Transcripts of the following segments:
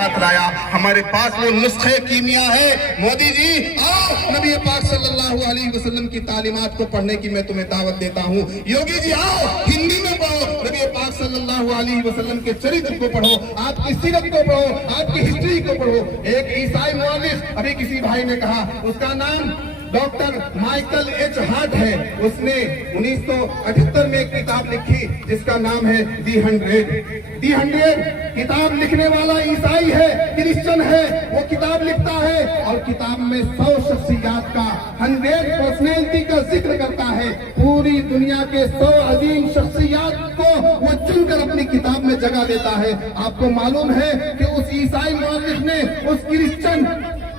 लाया। हमारे पास वो नुस्खे कीमिया है। मोदी जी आओ, नबी पाक सल्लल्लाहु अलैहि वसल्लम की तालीमात को पढ़ने की मैं तुम्हें दावत देता हूँ। योगी जी आओ, हिंदी में पढ़ो, नबी पाक सल्लल्लाहु अलैहि वसल्लम के चरित्र को पढ़ो, आपकी सीरत को पढ़ो, आपकी हिस्ट्री को पढ़ो। एक ईसाई मुअल्लिफ, अभी किसी भाई ने कहा, उसका नाम डॉक्टर माइकल एच हार्ट है। उसने 1978 में एक किताब लिखी जिसका नाम है दी 100 किताब लिखने वाला ईसाई है, क्रिश्चियन है। वो किताब लिखता है और किताब में 100 शख्सियात का 100 पर्सनैलिटी का जिक्र करता है। पूरी दुनिया के 100 अजीम शख्सियात को वो चुनकर अपनी किताब में जगह देता है। आपको मालूम है कि उस ईसाई मुअल्लिफ ने, उस क्रिश्चियन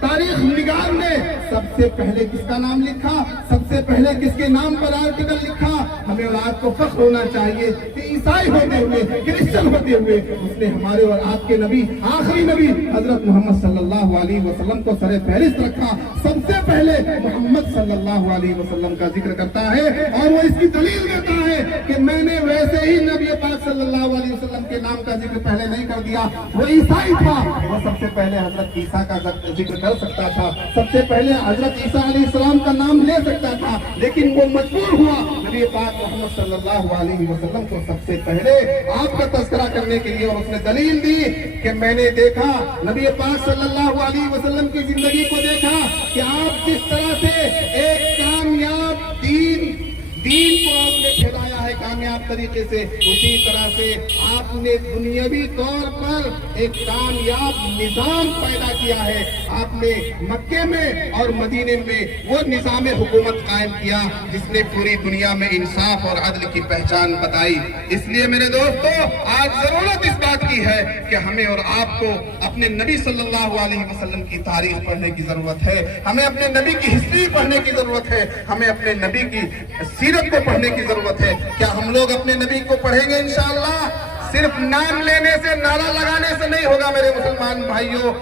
तारीख निगार ने सबसे पहले किसका नाम लिखा, सबसे पहले किसके नाम पर आर्टिकल लिखा? हमें और आपको फख्र होना चाहिए कि ईसाई होते हुए, क्रिश्चियन होते हुए उसने हमारे और आपके नबी, आखिरी नबी हजरत मोहम्मद सल्लल्लाहु अलैहि वसल्लम को सरे फहरिस्त रखा। सबसे पहले मोहम्मद सल्लल्लाहु अलैहि वसल्लम का जिक्र करता है और वो इसकी दलील देता है कि मैंने वैसे ही नबी पाक सल्लल्लाहु अलैहि वसल्लम के नाम का जिक्र पहले नहीं कर दिया। वो ईसाई था, वो सबसे पहले हजरत ईसा का जिक्र कर सकता था, सबसे पहले हजरत ईसा अलैहिस्सलाम का नाम ले सकता था, लेकिन वो मजबूर हुआ नबी पाक मोहम्मद सल्लल्लाहु अलैहि वसल्लम को सबसे पहले आपका तज़किरा करने के लिए। और उसने दलील दी कि मैंने देखा, नबी पाक सल्लल्लाहु अलैहि वसल्लम की जिंदगी को देखा कि आप जिस तरह से एक कामयाब दीन को आपने फैलाया है कामयाब तरीके से, उसी तरह से आपने दुनियावी तौर पर एक कामयाब निजाम पैदा किया है। आपने मक्के में और मदीने में वो निजाम हुकूमत कायम किया जिसने पूरी दुनिया में इंसाफ और अदल की पहचान बताई। इसलिए मेरे दोस्तों, आज जरूरत इस बात की है कि हमें और आपको अपने नबी सल्लल्लाहु अलैहि वसल्लम की तारीख पढ़ने की जरूरत है, हमें अपने नबी की हिस्ट्री पढ़ने की जरूरत है, हमें अपने नबी की सीरत को पढ़ने की जरूरत है। क्या हम लोग अपने नबी को पढ़ेंगे? इंशाअल्लाह सिर्फ नाम लेने से, नारा लगाने से नहीं होगा मेरे मुसलमान भाइयों।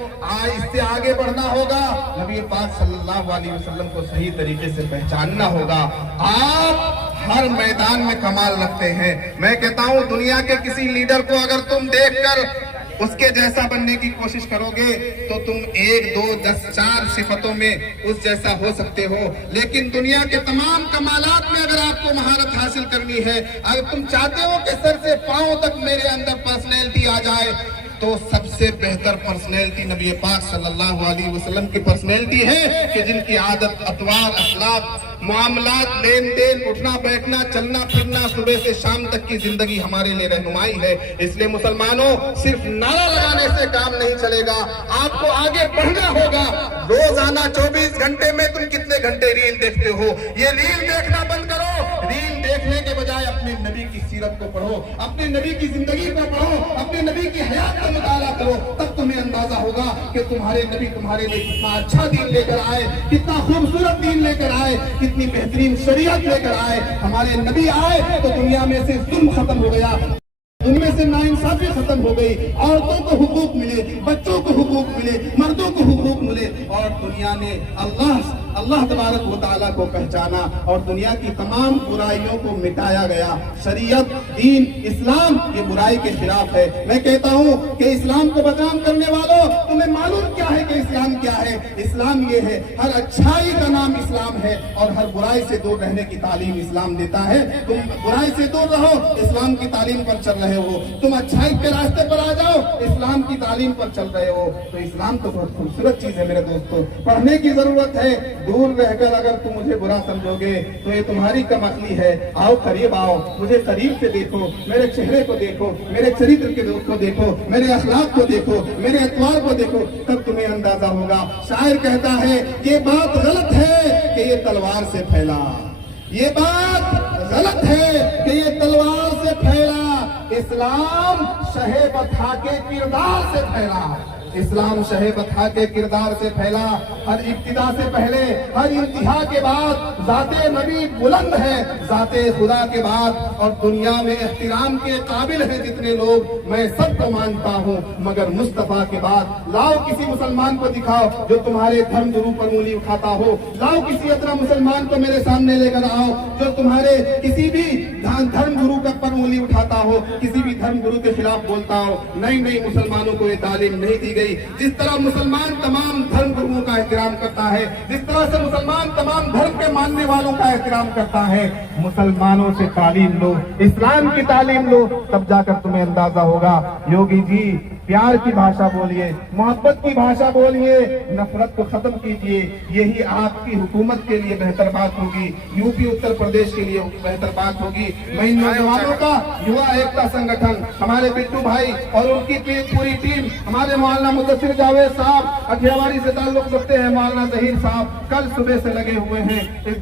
इससे आगे बढ़ना होगा, नबी पाक सल्लल्लाहु अलैहि वसल्लम को सही तरीके से पहचानना होगा। आप हर मैदान में कमाल रखते हैं। मैं कहता हूं, दुनिया के किसी लीडर को अगर तुम देखकर उसके जैसा बनने की कोशिश करोगे तो तुम 1, 2, 10, 4 सिफतों में उस जैसा हो सकते हो, लेकिन दुनिया के तमाम कमालात में अगर आपको महारत हासिल करनी है, अगर तुम चाहते हो कि सर से पांव तक मेरे अंदर पर्सनैलिटी आ जाए, तो सबसे बेहतर पर्सनैलिटी नबी पाक सल्लल्लाहु अलैहि वसल्लम की पर्सनैलिटी है कि जिनकी आदत, अतवार, अखलाक, मामलात, लेन देन, उठना बैठना, चलना फिरना, सुबह से शाम तक की जिंदगी हमारे लिए रहनुमाई है। इसलिए मुसलमानों, सिर्फ नारा लगाने से काम नहीं चलेगा, आपको आगे बढ़ना होगा। रोजाना 24 घंटे में तुम कितने घंटे रील देखते हो? ये रील देखना बंद करो। रील देखने के बजाय अपने नबी की सीरत को पढ़ो, अपने नबी की जिंदगी को पढ़ो, अपने नबी की हयात का मुताला करो। तब तुम्हें अंदाजा होगा कि तुम्हारे नबी तुम्हारे लिए कितना अच्छा दीन लेकर आए, कितना खूबसूरत दीन लेकर आए, कितनी बेहतरीन शरीयत लेकर आए। हमारे नबी आए तो दुनिया में से जुल्म खत्म हो गया, उनमें से नाइंसाफी खत्म हो गई, औरतों को हुकूक मिले, बच्चों को हुकूक मिले, मर्दों को हुकूक मिले, और दुनिया ने अल्लाह तबारक व तआला को पहचाना और दुनिया की तमाम बुराइयों को मिटाया गया। शरीयत, दीन, इस्लाम ये बुराई के खिलाफ है। मैं कहता हूँ कि इस्लाम को बदनाम करने वालों, तुम्हें मालूम क्या है कि इस्लाम क्या है? इस्लाम ये है, हर अच्छाई का नाम इस्लाम है और हर बुराई से दूर रहने की तालीम इस्लाम देता है। तुम बुराई से दूर रहो, इस्लाम की तालीम पर चल रहे हो। तुम अच्छाई के रास्ते पर आ जाओ, इस्लाम की तालीम पर चल रहे हो। तो इस्लाम तो बहुत खूबसूरत चीज है मेरे दोस्तों, पढ़ने की जरूरत है। दूर रहकर अगर तुम मुझे बुरा समझोगे तो ये तुम्हारी कमअक्ली है। आओ, करीब आओ, मुझे करीब से देखो, मेरे चेहरे को देखो, मेरे चरित्र को देखो, मेरे अखलाक को देखो, मेरे अतवार को देखो, तब तुम्हें अंदाजा होगा। शायर कहता है, ये बात गलत है कि ये तलवार से फैला, ये बात गलत है कि ये तलवार से फैला। इस्लाम शहे बथा के किरदार से फैला, इस्लाम शहे बथा के किरदार से फैला। हर इब्तिदा से पहले, हर इंतहा के बाद ज़ाते नबी बुलंद है, ज़ाते खुदा के बाद। और दुनिया में एहतराम के काबिल है जितने लोग, मैं सबको मानता हूँ, मगर मुस्तफा के बाद। लाओ किसी मुसलमान को दिखाओ जो तुम्हारे धर्म गुरु पर उंगली उठाता हो। लाओ किसी अदरा मुसलमान को मेरे सामने लेकर आओ जो तुम्हारे किसी भी धर्म गुरु पर उंगली उठाता हो, किसी भी धर्म गुरु के खिलाफ बोलता हो। नहीं, मुसलमानों को ये तालीम नहीं दी गई। जिस तरह मुसलमान तमाम धर्म गुरुओं का एहतराम करता है, जिस तरह से मुसलमान तमाम धर्म के मानने वालों का एहतराम करता है, मुसलमानों से तालीम लो, इस्लाम की तालीम लो, तब जाकर तुम्हें अंदाजा होगा। योगी जी प्यार की भाषा बोलिए, मोहब्बत की भाषा बोलिए, नफरत को खत्म कीजिए। यही आपकी हुकूमत के लिए बेहतर बात होगी, यूपी उत्तर प्रदेश के लिए बेहतर बात होगी। मैं इन नौजवानों का युवा एकता संगठन, हमारे बिट्टू भाई और उनकी पूरी टीम, हमारे मौलाना मुदस्सिर जावेद साहब अठियावाड़ी से ताल्लुक रखते हैं, मौलाना जहीर साहब कल सुबह से लगे हुए हैं।